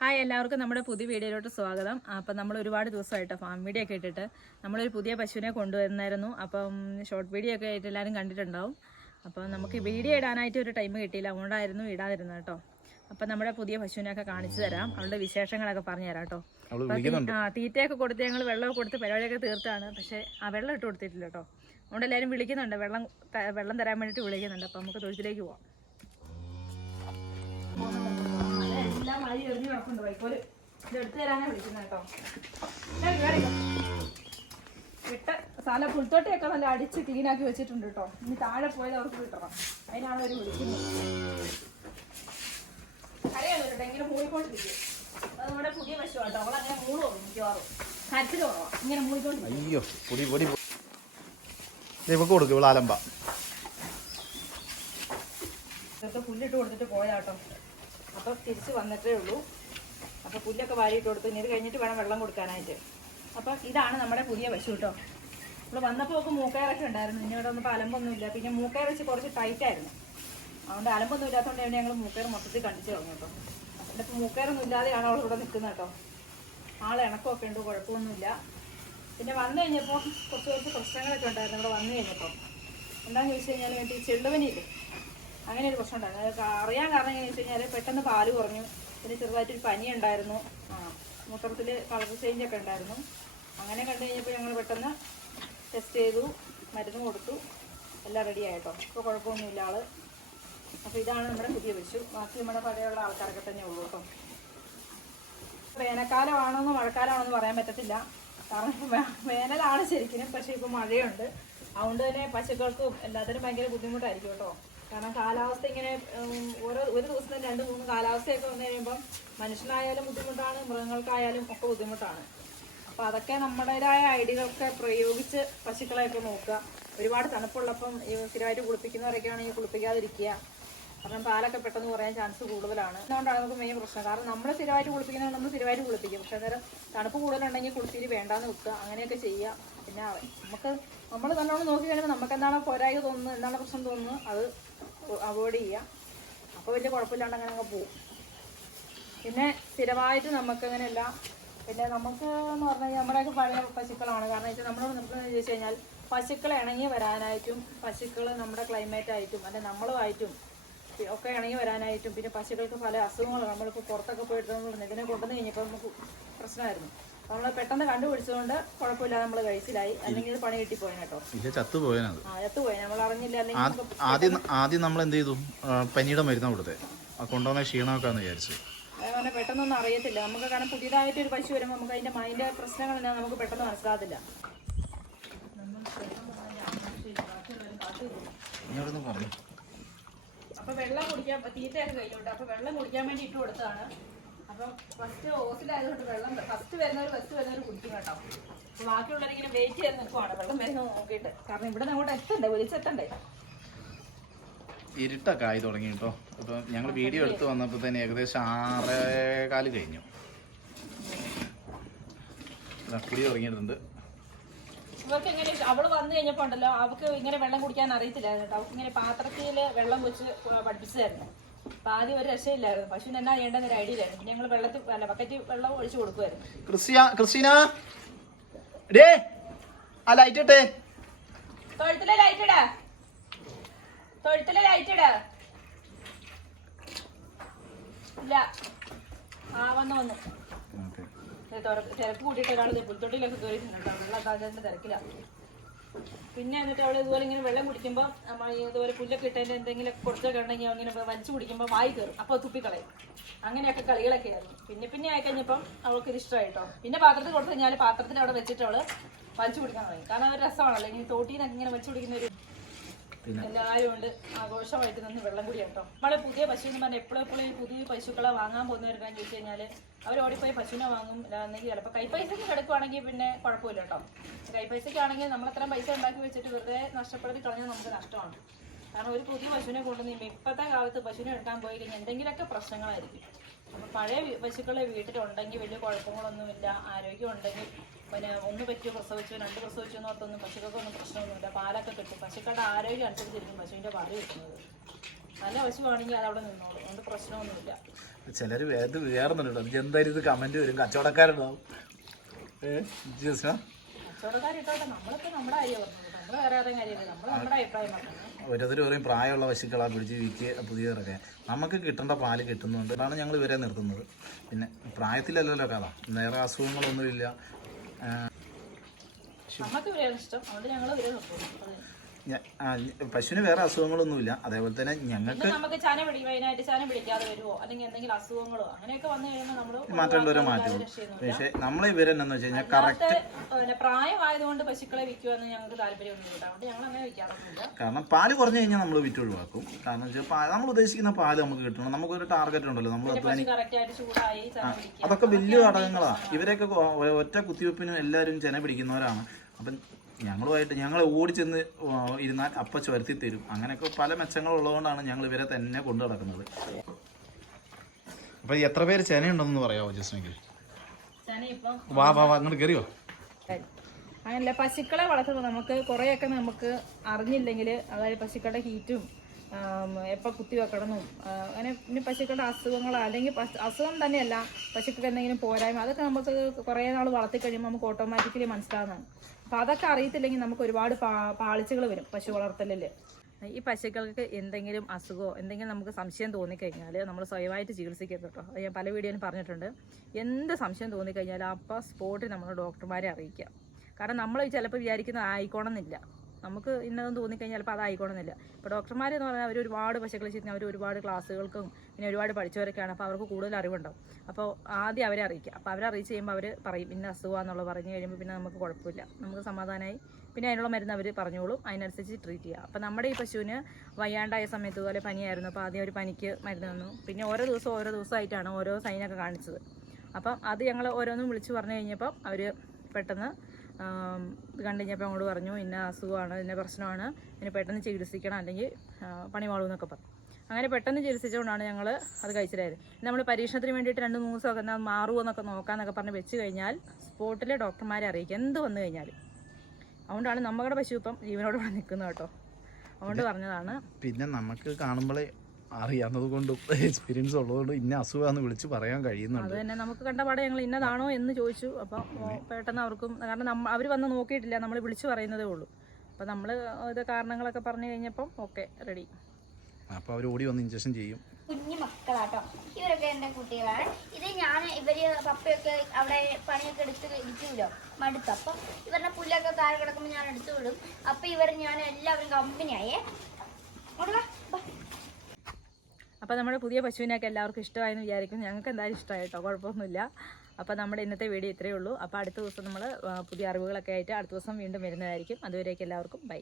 Hi എല്ലാവർക്കും നമ്മുടെ പുതിയ വീഡിയോയിലോട്ട് സ്വാഗതം. അപ്പം നമ്മൾ ഒരുപാട് ദിവസമായിട്ട് ഫാം വീഡിയോ ഒക്കെ ഇട്ടിട്ട് നമ്മളൊരു പുതിയ പശുവിനെ കൊണ്ടുവന്നായിരുന്നു. അപ്പം ഷോർട്ട് വീഡിയോ ഒക്കെ ആയിട്ട് എല്ലാവരും കണ്ടിട്ടുണ്ടാവും. അപ്പം നമുക്ക് വീഡിയോ ഇടാനായിട്ട് ഒരു ടൈം കിട്ടിയില്ല, അതുകൊണ്ടായിരുന്നു ഇടാതിരുന്നത് കേട്ടോ. അപ്പം നമ്മുടെ പുതിയ പശുവിനെയൊക്കെ കാണിച്ചു തരാം, അവളുടെ വിശേഷങ്ങളൊക്കെ പറഞ്ഞു തരാം കേട്ടോ. തീറ്റയൊക്കെ കൊടുത്ത് ഞങ്ങൾ വെള്ളമൊക്കെ കൊടുത്ത് പരിപാടിയൊക്കെ തീർത്താണ്. പക്ഷേ വെള്ളം ഇട്ട് കൊടുത്തിട്ടില്ല കേട്ടോ. അതുകൊണ്ട് എല്ലാവരും വിളിക്കുന്നുണ്ട്, വെള്ളം തരാൻ വേണ്ടിയിട്ട് വിളിക്കുന്നുണ്ട്. അപ്പം നമുക്ക് തൊഴുത്തിലേക്ക് പോവാം. എല്ലാം മഴ എറിഞ്ഞ് കിടക്കുന്നുണ്ട്. വൈക്കോല് ഇത് എടുത്തു തരാനാണ് വിളിക്കുന്നത് കേട്ടോ. വിട്ട സ്ഥലം പുൽത്തൊട്ടിയൊക്കെ നല്ല അടിച്ച് ക്ലീനാക്കി വെച്ചിട്ടുണ്ട് കേട്ടോ. ഇനി താഴെ പോയത് അവർക്ക് കിട്ടണം, അതിനാണ് അവർ വിളിക്കുന്നത്. കരയാണ് കേട്ടോ, ഇങ്ങനെ മൂളിക്കൊണ്ടിരിക്കും. അത് നമ്മുടെ പുതിയ പശു കേട്ടോ. അവളങ്ങനെ മൂളോ മിക്കവാറും കരച്ചിൽ കുറവാ, ഇങ്ങനെ മൂളിക്കൊണ്ടിരിക്കും. അയ്യോ പൊടി പൊടി കൊടുക്കും ആലമ്പ. ഇതൊക്കെ പുല്ലിട്ട് കൊടുത്തിട്ട് പോയാട്ടോ. അപ്പോൾ തിരിച്ച് വന്നിട്ടേ ഉള്ളൂ. അപ്പോൾ പുല്ലൊക്കെ വാരിയിട്ട് കൊടുത്തു. ഇനി ഇത് കഴിഞ്ഞിട്ട് വേണം വെള്ളം കൊടുക്കാനായിട്ട്. അപ്പോൾ ഇതാണ് നമ്മുടെ പുതിയ പശു കേട്ടോ. നമ്മൾ വന്നപ്പോൾ ഒക്കെ മൂക്കയറൊക്കെ ഉണ്ടായിരുന്നു. ഇനി ഇവിടെ ഒന്നും അലമ്പൊന്നുമില്ല. പിന്നെ മൂക്കയർ വെച്ച് കുറച്ച് ടൈറ്റായിരുന്നു, അതുകൊണ്ട് അലമ്പൊന്നും ഇല്ലാത്തതുകൊണ്ട് തന്നെ ഞങ്ങൾ മൂക്കയർ മൊത്തത്തിൽ കണ്ടിച്ച് തുടങ്ങി കേട്ടോ. അതിൻ്റെ ഇപ്പോൾ മൂക്കയറൊന്നും ഇല്ലാതെയാണ് അവൾ ഇവിടെ നിൽക്കുന്നത് കേട്ടോ. ആൾ ഇണക്കമൊക്കെ ഉണ്ട്, കുഴപ്പമൊന്നുമില്ല. പിന്നെ വന്നു കഴിഞ്ഞപ്പോൾ കുറച്ച് പ്രശ്നങ്ങളൊക്കെ ഉണ്ടായിരുന്നു ഇവിടെ വന്നു കഴിഞ്ഞപ്പോൾ. എന്താണെന്ന് ചോദിച്ചു കഴിഞ്ഞാൽ വേണ്ടി ചെള്ളുവനിയില്ലേ, അങ്ങനെ ഒരു പ്രശ്നം ഉണ്ടായിരുന്നു. അത് അറിയാൻ കാരണം എങ്ങനെയാണെന്ന് വെച്ച് കഴിഞ്ഞാൽ പെട്ടെന്ന് പാല് കുറഞ്ഞു. പിന്നെ ചെറുതായിട്ടൊരു പനി ഉണ്ടായിരുന്നു, മൂത്രത്തിൽ കളർ ചേഞ്ചൊക്കെ ഉണ്ടായിരുന്നു. അങ്ങനെ കണ്ടു കഴിഞ്ഞപ്പോൾ ഞങ്ങൾ പെട്ടെന്ന് ടെസ്റ്റ് ചെയ്തു, മരുന്ന് കൊടുത്തു, എല്ലാം റെഡി ആയിട്ടോ. ഇപ്പോൾ കുഴപ്പമൊന്നുമില്ല ആൾ. അപ്പോൾ ഇതാണ് നമ്മുടെ പുതിയ പശു. ബാക്കി നമ്മുടെ പഴയുള്ള ആൾക്കാരൊക്കെ തന്നെ ഉള്ളൂ കേട്ടോ. വേനൽക്കാലമാണോന്നോ മഴക്കാലമാണോന്ന് പറയാൻ പറ്റത്തില്ല. കാരണം ഇപ്പോൾ വേനലാണ് ശരിക്കും, പക്ഷേ ഇപ്പോൾ മഴയുണ്ട്. അതുകൊണ്ട് തന്നെ പശുക്കൾക്കും എല്ലാത്തിനും ഭയങ്കര ബുദ്ധിമുട്ടായിരിക്കും കേട്ടോ. കാരണം കാലാവസ്ഥ ഇങ്ങനെ ഒരു ദിവസം തന്നെ 2-3 കാലാവസ്ഥയൊക്കെ വന്നു കഴിയുമ്പം മനുഷ്യനായാലും ബുദ്ധിമുട്ടാണ്, മൃഗങ്ങൾക്കായാലും ഒക്കെ ബുദ്ധിമുട്ടാണ്. അപ്പോൾ അതൊക്കെ നമ്മുടേതായ ഐഡിയകളൊക്കെ പ്രയോഗിച്ച് പശുക്കളെയൊക്കെ നോക്കുക. ഒരുപാട് തണുപ്പുള്ളപ്പം സ്ഥിരമായിട്ട് കുളിപ്പിക്കുന്നവരൊക്കെ ആണെങ്കിൽ കുളിപ്പിക്കാതിരിക്കുക. കാരണം പാലൊക്കെ പെട്ടെന്ന് കുറയാൻ ചാൻസ് കൂടുതലാണ്. അതുകൊണ്ടാണ് നമുക്ക് മെയിൻ പ്രശ്നം. കാരണം നമ്മൾ സ്ഥിരമായിട്ട് കുളിപ്പിക്കുന്നതുകൊണ്ട് സ്ഥിരമായിട്ട് കുളിപ്പിക്കും. പക്ഷേ അന്നേരം തണുപ്പ് കൂടുതലുണ്ടെങ്കിൽ കുളിപ്പിരി വേണ്ടാന്ന് വെക്കുക, അങ്ങനെയൊക്കെ ചെയ്യുക. പിന്നെ നമ്മൾ നല്ലോണം നോക്കി കഴിയുമ്പോൾ നമുക്ക് എന്താണോ പോരായ്മ തോന്നുന്നത്, എന്താണ് പ്രശ്നം തോന്നുന്നത്, അത് അവോയ്ഡ് ചെയ്യുക. അപ്പോൾ വലിയ കുഴപ്പമില്ലാണ്ട് അങ്ങനെ അങ്ങ് പോകും. പിന്നെ സ്ഥിരമായിട്ട് നമുക്കങ്ങനെയല്ല. പിന്നെ നമുക്ക് എന്ന് പറഞ്ഞാൽ നമ്മുടെയൊക്കെ പഴയ പശുക്കളാണ്. കാരണം വെച്ചാൽ നമ്മൾ നോക്കുന്നത് ചോദിച്ചു കഴിഞ്ഞാൽ പശുക്കൾ ഇണങ്ങി വരാനായിട്ടും പശുക്കൾ നമ്മുടെ ക്ലൈമറ്റായിട്ടും അല്ലെങ്കിൽ നമ്മളുമായിട്ടും ഒക്കെ ഇണങ്ങി വരാനായിട്ടും പിന്നെ പശുക്കൾക്ക് പല അസുഖങ്ങളും നമ്മളിപ്പോൾ പുറത്തൊക്കെ പോയിട്ട് ഇതിനെ കൊണ്ടുവന്ന് കഴിഞ്ഞപ്പോൾ നമുക്ക് പ്രശ്നമായിരുന്നു. നമ്മൾ പെട്ടെന്ന് കണ്ടുപിടിച്ചതുകൊണ്ട് കുഴപ്പമില്ല, നമ്മൾ കഴിച്ചിലായി. അല്ലെങ്കിൽ ഇത് പണി കിട്ടിപ്പോയി കേട്ടോ. ചത്തുപോയി നമ്മൾ അറിഞ്ഞില്ല. ആദ്യം നമ്മൾ എന്ത് ചെയ്തു, പനിയുടെ മരുന്ന് കൊടുത്തേ, കൊണ്ടുവന്ന ക്ഷീണമൊക്കെ വിചാരിച്ചു. അതേപോലെ പെട്ടെന്നൊന്നും അറിയത്തില്ല നമുക്ക്. കാരണം പുതിയതായിട്ട് ഒരു പശു വരുമ്പോൾ നമുക്ക് അതിൻ്റെ പ്രശ്നങ്ങൾ എന്നാ നമുക്ക് പെട്ടെന്ന് മനസ്സിലാകത്തില്ല. അപ്പോൾ വെള്ളം കുടിക്കാൻ തീറ്റയൊക്കെ കഴിഞ്ഞോട്ടെ. അപ്പോൾ വെള്ളം കുടിക്കാൻ വേണ്ടി ഇട്ട് കൊടുത്തതാണ്. അപ്പം ഫസ്റ്റ് ഹോസ്റ്റലായതുകൊണ്ട് വെള്ളം ഫസ്റ്റ് വരുന്നവർ കുടിക്കും കേട്ടോ. അപ്പോൾ ബാക്കിയുള്ളവരിങ്ങനെ വെയിറ്റ് ചെയ്ത് നിൽക്കുവാണ് വെള്ളം വരുന്നത് നോക്കിയിട്ട്. കാരണം ഇവിടെ അങ്ങോട്ട് എത്തണ്ടേ, വിളിച്ചെത്തണ്ടേ. ഇരുട്ടൊക്കെ ആയി തുടങ്ങി കേട്ടോ. അപ്പോൾ ഞങ്ങൾ വീഡിയോ എടുത്ത് വന്നപ്പോൾ തന്നെ ഏകദേശം 6:15 കഴിഞ്ഞു. കുടി തുടങ്ങിയിട്ടുണ്ട്. ഇവർക്ക് എങ്ങനെ അവള് വന്നു കഴിഞ്ഞപ്പോൾ ഉണ്ടല്ലോ, അവൾക്ക് ഇങ്ങനെ വെള്ളം കുടിക്കാൻ അറിയത്തില്ലായിരുന്നു കേട്ടോ. അവൾക്ക് ഇങ്ങനെ പാത്രത്തിൽ വെള്ളം വെച്ച് പഠിപ്പിച്ചു തരുന്നു. അപ്പം ആദ്യം ഒരു രക്ഷയില്ലായിരുന്നു. പശുവിന് എന്നാ ചെയ്യേണ്ടെന്ന് ഒരു ഐഡിയ ഇല്ലായിരുന്നു. പിന്നെ ഞങ്ങൾ ബക്കറ്റ് വെള്ളം ഒഴിച്ചു കൊടുക്കുമായിരുന്നു. ക്രിസ്റ്റീന ഡേ ആ ലൈറ്റ് ഇട്ടേ, തൊഴുത്തിലെ ലൈറ്റ് ഇട. ഇല്ല, വന്നു തിരക്ക് കൂട്ടിയിട്ട് ഒരാൾ പുൽത്തൊട്ടിയിലൊക്കെ കയറിയിട്ടുണ്ടോ, വെള്ളം താഴെ തിരക്കിലാണ്. പിന്നെ എന്നിട്ട് അവൾ ഇതുപോലെ ഇങ്ങനെ വെള്ളം കുടിക്കുമ്പോൾ നമ്മൾ ഇതുപോലെ പുല്ലൊക്കെ ഇട്ടതിൻ്റെ എന്തെങ്കിലും കുറച്ചൊക്കെ ഉണ്ടെങ്കിൽ ഇങ്ങനെ വലിച്ചു കുടിക്കുമ്പോൾ വായി കയറും, അപ്പോൾ തുപ്പിക്കളയും. അങ്ങനെയൊക്കെ കളികളൊക്കെ ആയിരുന്നു. പിന്നെ ആയിക്കഴിഞ്ഞപ്പം അവൾക്ക് ഇത് ഇഷ്ടമായിട്ടോ. പിന്നെ പാത്രത്തിൽ കൊടുത്തു കഴിഞ്ഞാൽ പാത്രത്തിൽ അവിടെ വെച്ചിട്ട് അവൾ വലിച്ചു കുടിക്കാൻ തുടങ്ങി. കാരണം ഒരു രസമാണല്ലോ ഇങ്ങനെ തോട്ടീന്നൊക്കെ ഇങ്ങനെ വലിച്ചു കുടിക്കുന്ന ഒരു എല്ലാവരും ഉണ്ട്. ആഘോഷമായിട്ട് നിന്ന് വെള്ളം കൂടി കേട്ടോ. നമ്മളെ പുതിയ പശു എന്ന് പറഞ്ഞാൽ എപ്പോഴും ഈ പുതിയ പശുക്കളെ വാങ്ങാൻ പോകുന്നവരുണ്ടെന്ന് ചോദിച്ചു കഴിഞ്ഞാൽ അവർ ഓടിപ്പോയി പശുവിനെ വാങ്ങും. അല്ലെങ്കിൽ ചിലപ്പോൾ കൈപ്പൈസയ്ക്ക് കിടക്കുവാണെങ്കിൽ പിന്നെ കുഴപ്പമില്ല കേട്ടോ. കൈപ്പൈസയ്ക്കാണെങ്കിൽ നമ്മളത്രയും പൈസ ഉണ്ടാക്കി വെച്ചിട്ട് വെറുതെ നഷ്ടപ്പെടുത്തി കളഞ്ഞാൽ നമുക്ക് നഷ്ടമാണ്. കാരണം ഒരു പുതിയ പശുവിനെ കൊണ്ടുവന്ന് ഇപ്പോഴത്തെ കാലത്ത് പശുവിനെ എടുക്കാൻ പോയി കഴിഞ്ഞാൽ എന്തെങ്കിലുമൊക്കെ പ്രശ്നങ്ങളായിരിക്കും. അപ്പോൾ പഴയ പശുക്കളെ വീട്ടിലുണ്ടെങ്കിൽ വലിയ കുഴപ്പങ്ങളൊന്നുമില്ല, ആരോഗ്യം ഉണ്ടെങ്കിൽ പിന്നെ ഒന്ന് പറ്റി പ്രസവിച്ചു 2 പ്രസവിച്ചു എന്ന് ഓർത്തൊന്നും പശുക്കൾക്കൊന്നും പ്രശ്നമൊന്നുമില്ല. പാലൊക്കെ കിട്ടും. പശുക്കളുടെ ആരോഗ്യം അനുസരിച്ചിരിക്കും പശുവിൻ്റെ പാല് കിട്ടുന്നത്. നല്ല പശുവാണെങ്കിൽ അതവിടെ നിന്നോളൂ, അതുകൊണ്ട് പ്രശ്നമൊന്നുമില്ല. ചിലർ ഇത് വേറൊന്നുണ്ടോ എന്തായാലും ഇത് കമന്റ് വരും കച്ചവടക്കാരുണ്ടാവും. കച്ചവടക്കാരിട്ടോട്ടെ, നമ്മളിപ്പോ നമ്മുടെ കാര്യം പറഞ്ഞത്, നമ്മള് വേറെ ആരുടെ കാര്യമില്ല, നമ്മൾ നമ്മുടെ അഭിപ്രായം പറഞ്ഞത്. ഓരോരുത്തർ പറയും പ്രായമുള്ള പശുക്കളാ പിടിച്ച് വിൽക്കുക പുതിയ ഇറക്കാൻ. നമുക്ക് കിട്ടേണ്ട പാല് കിട്ടുന്നുണ്ട്, അതാണ് ഞങ്ങൾ ഇവരെ നിർത്തുന്നത്. പിന്നെ പ്രായത്തിലല്ലല്ലോ കഥ, വേറെ അസുഖങ്ങളൊന്നുമില്ല. നമുക്ക് ഇവരെയാണ് ഇഷ്ടം, അതുകൊണ്ട് ഞങ്ങൾ ഇവരെ നിർത്തുന്നു. പശുവിന് വേറെ അസുഖങ്ങളൊന്നുമില്ല. അതേപോലെ തന്നെ ഞങ്ങൾക്ക് നമുക്ക് ചന വൈനായിട്ട് ചന പിടിക്കാതെ വരുമോ അല്ലെങ്കിൽ എന്തെങ്കിലും അസുഖങ്ങളോ അങ്ങനെയൊക്കെ വന്നു കഴിയുമ്പോൾ നമ്മള് മാറ്റേണ്ടവരെ മാറ്റും. പക്ഷേ നമ്മളെ ഇവരെന്നു വെച്ച് കഴിഞ്ഞാൽ കറക്റ്റ് പ്രായമായതുകൊണ്ട് പശുക്കളെ വിൽക്കുമെന്ന് ഞങ്ങൾക്ക് താല്പര്യമൊന്നും അതുകൊണ്ട് ഞങ്ങൾ അങ്ങനെ വിൽക്കാറൊന്നുമില്ല. കാരണം പാല് കുറഞ്ഞു കഴിഞ്ഞാൽ നമ്മൾ വിറ്റ് ഒഴിവാക്കും. കാരണം വെച്ചാൽ നമ്മൾ ഉദ്ദേശിക്കുന്ന പാല് നമുക്ക് കിട്ടണം. നമുക്കൊരു ടാർഗറ്റ് ഉണ്ടല്ലോ, നമ്മൾ അതൊക്കെ വലിയ ഘടകങ്ങളാണ്. ഇവരെയൊക്കെ ഒറ്റ കുത്തിവെപ്പിന് എല്ലാവരും ചെന പിടിക്കുന്നവരാണ്. അപ്പം ഞങ്ങളെ ഓടിച്ചെന്ന് ഇരുന്നാൽ അപ്പച്ച് വരുത്തി തരും. അങ്ങനെയൊക്കെ പല മെച്ചങ്ങളുള്ളതുകൊണ്ടാണ് ഞങ്ങൾ ഇവരെ തന്നെ കൊണ്ടു നടക്കുന്നത്. അപ്പൊ എത്ര പേര് ചെനയുണ്ടെന്ന് പറയാമോ ജസ്റ്റിനെങ്കിൽ? വാ അങ്ങോട്ട് കയറിയോ? അങ്ങനല്ല, പശുക്കളെ വളർത്തുമ്പോൾ നമുക്ക് കുറേയൊക്കെ നമുക്ക് അറിഞ്ഞില്ലെങ്കിൽ, അതായത് പശുക്കളുടെ ഹീറ്റും എപ്പോൾ കുത്തി വെക്കണമെന്നും അങ്ങനെ പിന്നെ പശുക്കളുടെ അസുഖങ്ങളോ അല്ലെങ്കിൽ അസുഖം തന്നെയല്ല പശുക്കൾക്ക് എന്തെങ്കിലും പോരായ്മ, അതൊക്കെ നമുക്ക് കുറേ നാൾ വളർത്തി കഴിയുമ്പോൾ നമുക്ക് ഓട്ടോമാറ്റിക്കലി മനസ്സിലാകുന്നതാണ്. അപ്പോൾ അതൊക്കെ അറിയത്തില്ലെങ്കിൽ നമുക്ക് ഒരുപാട് പാളിച്ചകൾ വരും പശു വളർത്തലിൽ. ഈ പശുക്കൾക്ക് എന്തെങ്കിലും അസുഖമോ എന്തെങ്കിലും നമുക്ക് സംശയം തോന്നിക്കഴിഞ്ഞാൽ നമ്മൾ സ്വയമായിട്ട് ചികിത്സിക്കരുത് കേട്ടോ. അത് ഞാൻ പല വീഡിയോയിലും പറഞ്ഞിട്ടുണ്ട്. എന്ത് സംശയം തോന്നിക്കഴിഞ്ഞാൽ അപ്പോൾ സ്പോട്ടിൽ നമ്മൾ ഡോക്ടർമാരെ അറിയിക്കുക. കാരണം നമ്മൾ ചിലപ്പോൾ വിചാരിക്കുന്നത് ആയിക്കോണമെന്നില്ല, നമുക്ക് ഇന്നതെന്ന് തോന്നിക്കഴിഞ്ഞാൽ ചിലപ്പോൾ അതായിക്കോണമെന്നില്ല. ഇപ്പോൾ ഡോക്ടർമാരെന്ന് പറഞ്ഞാൽ അവർ ഒരുപാട് പശുക്കളെ ചെയ്യുന്ന അവർ ഒരുപാട് ക്ലാസ്സുകൾക്കും പിന്നെ ഒരുപാട് പഠിച്ചവരൊക്കെയാണ്. അപ്പോൾ അവർക്ക് കൂടുതൽ അറിവുണ്ടാവും. അപ്പോൾ ആദ്യം അവരെ അറിയിക്കുക. അപ്പോൾ അവരെ അറിയിച്ച് കഴിയുമ്പോൾ അവർ പറയും ഇന്ന അസുഖമാണെന്നുള്ളത് പറഞ്ഞു കഴിയുമ്പോൾ പിന്നെ നമുക്ക് കുഴപ്പമില്ല, നമുക്ക് സമാധാനമായി. പിന്നെ അതിനുള്ള മരുന്ന് അവർ പറഞ്ഞോളും, അതിനനുസരിച്ച് ട്രീറ്റ് ചെയ്യുക. അപ്പോൾ നമ്മുടെ ഈ പശുവിന് വയ്യാണ്ടായ സമയത്ത് പോലെ പനിയായിരുന്നു. അപ്പോൾ ആദ്യം ഒരു പനിക്ക് മരുന്ന് തന്നു. പിന്നെ ഓരോ ദിവസമായിട്ടാണ് ഓരോ സൈനൊക്കെ കാണിച്ചത്. അപ്പം അത് ഞങ്ങൾ ഓരോന്നും വിളിച്ച് പറഞ്ഞു കഴിഞ്ഞപ്പം അവർ പെട്ടെന്ന് കണ്ടു കഴിഞ്ഞപ്പോൾ അങ്ങോട്ട് പറഞ്ഞു ഇന്ന അസുഖമാണ്, ഇന്ന പ്രശ്നമാണ്, ഇതിന് പെട്ടെന്ന് ചികിത്സിക്കണം അല്ലെങ്കിൽ പണി വാളും എന്നൊക്കെ പറഞ്ഞു. അങ്ങനെ പെട്ടെന്ന് ചികിത്സിച്ചുകൊണ്ടാണ് ഞങ്ങൾ അത് കഴിച്ചിട്ടായത്. നമ്മൾ പരീക്ഷണത്തിന് വേണ്ടിയിട്ട് 2-3 ദിവസമൊക്കെ എന്നാൽ മാറുമോ എന്നൊക്കെ നോക്കാമെന്നൊക്കെ പറഞ്ഞ് വെച്ച് കഴിഞ്ഞാൽ സ്പോട്ടിൽ ഡോക്ടർമാരെ അറിയിക്കുക എന്ത് വന്നു കഴിഞ്ഞാലും. അതുകൊണ്ടാണ് നമ്മുടെ പശു ഇപ്പം ജീവനോട് ഇവിടെ നിൽക്കുന്നത് കേട്ടോ. അതുകൊണ്ട് പറഞ്ഞതാണ്. പിന്നെ നമുക്ക് കാണുമ്പോഴേ അറിയാവുന്നത് കൊണ്ടും എക്സ്പീരിയൻസ് ഉള്ളതുകൊണ്ട് ഇന്ന അസുഖമാണെന്ന് വിളിച്ച് പറയാൻ കഴിയുന്നുണ്ട്. അത് തന്നെ നമുക്ക് കണ്ട പാടെ ഞങ്ങൾ ഇന്നതാണോ എന്ന് ചോദിച്ചു. അപ്പം പെട്ടെന്ന് അവർക്കും, കാരണം അവർ വന്ന് നോക്കിയിട്ടില്ല, നമ്മൾ വിളിച്ചു പറയുന്നതേ ഉള്ളൂ. അപ്പം നമ്മൾ ഇത് കാരണങ്ങളൊക്കെ പറഞ്ഞു കഴിഞ്ഞപ്പം ഓക്കെ റെഡി. അപ്പോൾ അവർ ഓടി വന്ന് ഇഞ്ചക്ഷൻ ചെയ്യും. കുഞ്ഞു മക്കളാട്ടോ, ഇവരൊക്കെ എൻ്റെ കുട്ടികളാണ്. ഇത് ഇവര് പപ്പയൊക്കെ അവിടെ പണിയൊക്കെ എടുത്ത് ഇരിക്കുമല്ലോ മടുത്ത്. അപ്പം ഇവരുടെ പുല്ലൊക്കെ താഴെ കിടക്കുമ്പോൾ ഞാൻ എടുത്തു വിടും. അപ്പം ഞാൻ എല്ലാവരും കമ്പനിയായേ. അപ്പോൾ നമ്മുടെ പുതിയ പശുവിനെയൊക്കെ എല്ലാവർക്കും ഇഷ്ടമായെന്ന് വിചാരിക്കും. ഞങ്ങൾക്ക് എന്തായാലും ഇഷ്ടമായി കേട്ടോ, കുഴപ്പമൊന്നുമില്ല. അപ്പോൾ നമ്മുടെ ഇന്നത്തെ വീഡിയോ ഇത്രയേ ഉള്ളൂ. അപ്പോൾ അടുത്ത ദിവസം നമ്മൾ പുതിയ അറിവുകളൊക്കെ ആയിട്ട് അടുത്ത ദിവസം വീണ്ടും വരുന്നതായിരിക്കും. അതുവരേക്കും എല്ലാവർക്കും ബൈ.